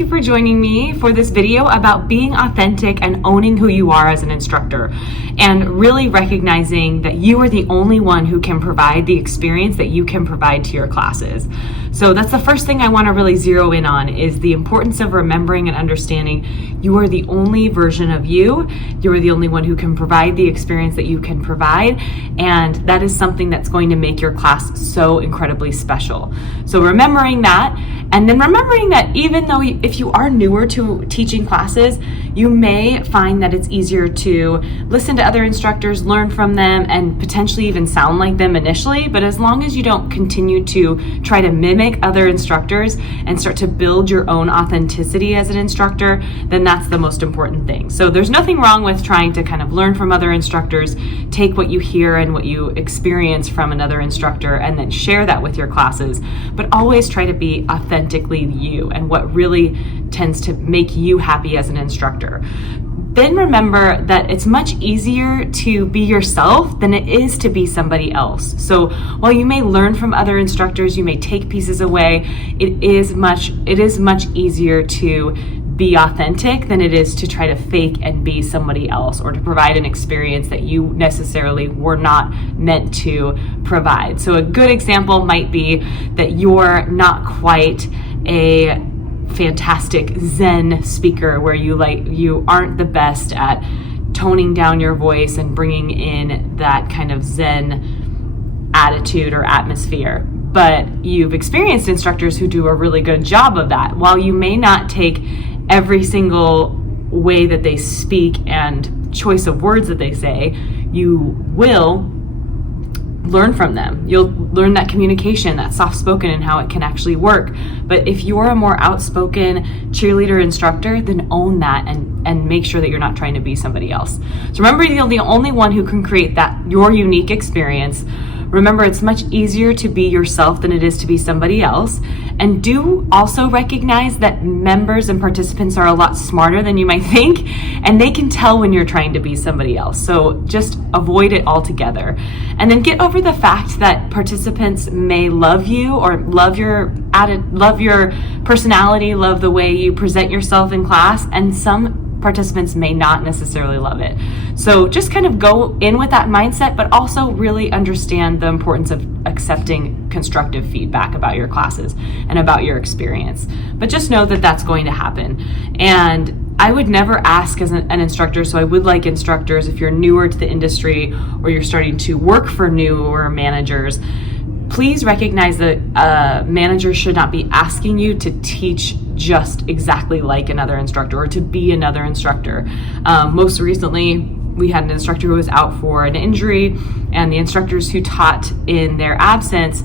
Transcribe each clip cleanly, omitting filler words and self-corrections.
thank you for joining me for this video about being authentic and owning who you are as an instructor, and really recognizing that you are the only one who can provide the experience that you can provide to your classes. So that's the first thing I want to really zero in on, is the importance of remembering and understanding you are the only version of you. You are the only one who can provide the experience that you can provide, and that is something that's going to make your class so incredibly special. So remembering that, and then remembering that even though if you are newer to teaching classes, you may find that it's easier to listen to other instructors, learn from them, and potentially even sound like them initially. But as long as you don't continue to try to mimic other instructors and start to build your own authenticity as an instructor, then that's the most important thing. So there's nothing wrong with trying to kind of learn from other instructors, take what you hear and what you experience from another instructor, and then share that with your classes. But always try to be authentically you and what really tends to make you happy as an instructor. Then remember that it's much easier to be yourself than it is to be somebody else. So while you may learn from other instructors, you may take pieces away, it is much easier to be authentic than it is to try to fake and be somebody else, or to provide an experience that you necessarily were not meant to provide. So a good example might be that you're not quite a fantastic Zen speaker, where you aren't the best at toning down your voice and bringing in that kind of Zen attitude or atmosphere. But you've experienced instructors who do a really good job of that. While you may not take every single way that they speak and choice of words that they say, you will learn from them. You'll learn that communication, that soft spoken, and how it can actually work. But if you're a more outspoken cheerleader instructor, then own that and make sure that you're not trying to be somebody else. So remember, you're the only one who can create your unique experience. Remember, it's much easier to be yourself than it is to be somebody else. And do also recognize that members and participants are a lot smarter than you might think, and they can tell when you're trying to be somebody else. So just avoid it altogether. And then get over the fact that participants may love you or love your personality, love the way you present yourself in class, and some participants may not necessarily love it. So just kind of go in with that mindset, but also really understand the importance of accepting constructive feedback about your classes and about your experience. But just know that that's going to happen. And I would never ask as an instructor, so I would like instructors, if you're newer to the industry or you're starting to work for newer managers, please recognize that managers should not be asking you to teach just exactly like another instructor or to be another instructor. Most recently, we had an instructor who was out for an injury, and the instructors who taught in their absence,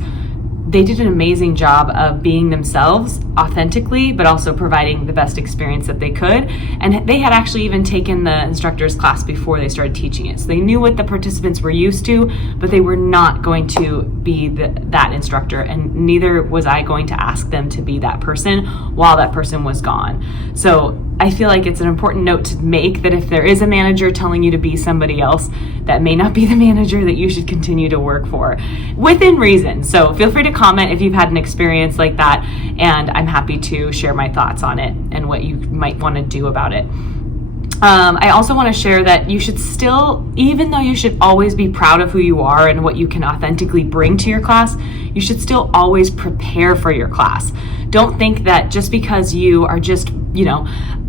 they did an amazing job of being themselves authentically, but also providing the best experience that they could. And they had actually even taken the instructor's class before they started teaching it. So they knew what the participants were used to, but they were not going to be that instructor. And neither was I going to ask them to be that person while that person was gone. So I feel like it's an important note to make that if there is a manager telling you to be somebody else, that may not be the manager that you should continue to work for, within reason. So feel free to comment if you've had an experience like that, and I'm happy to share my thoughts on it and what you might want to do about it. I also want to share that you should still, even though you should always be proud of who you are and what you can authentically bring to your class, you should still always prepare for your class. Don't think that just because you are just,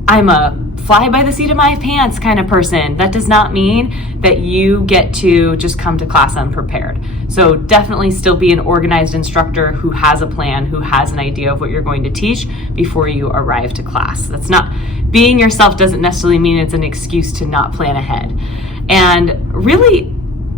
I'm a fly by the seat of my pants kind of person, that does not mean that you get to just come to class unprepared. So definitely still be an organized instructor who has a plan, who has an idea of what you're going to teach before you arrive to class. That's not, being yourself doesn't necessarily mean it's an excuse to not plan ahead. And really,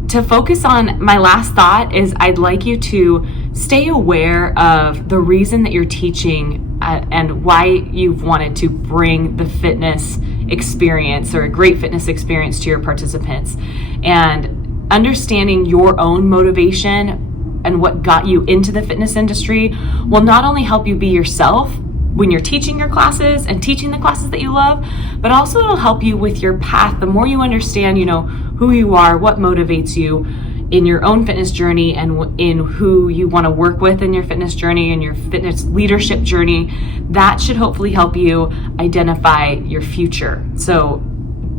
to focus on, my last thought is I'd like you to stay aware of the reason that you're teaching and why you've wanted to bring the fitness experience or a great fitness experience to your participants. And understanding your own motivation and what got you into the fitness industry will not only help you be yourself when you're teaching your classes and teaching the classes that you love, but also it'll help you with your path. The more you understand, who you are, what motivates you, in your own fitness journey and in who you want to work with in your fitness journey and your fitness leadership journey, that should hopefully help you identify your future. So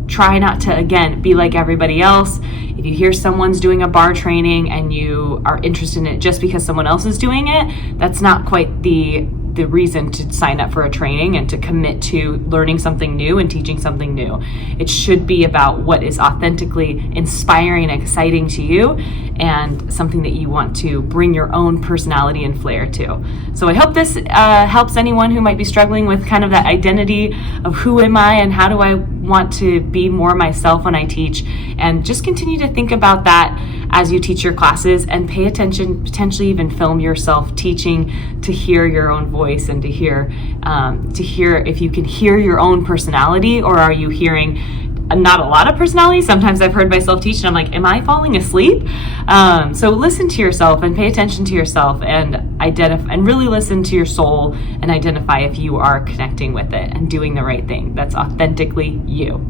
try not to, again, be like everybody else. If you hear someone's doing a bar training and you are interested in it just because someone else is doing it, that's not quite the reason to sign up for a training and to commit to learning something new and teaching something new. It should be about what is authentically inspiring and exciting to you and something that you want to bring your own personality and flair to. So I hope this helps anyone who might be struggling with kind of that identity of who am I and how do I want to be more myself when I teach, and just continue to think about that as you teach your classes, and pay attention, potentially even film yourself teaching to hear your own voice and to hear if you can hear your own personality, or are you hearing not a lot of personality. Sometimes I've heard myself teach and I'm like, am I falling asleep? So listen to yourself and pay attention to yourself and identify and really listen to your soul and identify if you are connecting with it and doing the right thing. That's authentically you.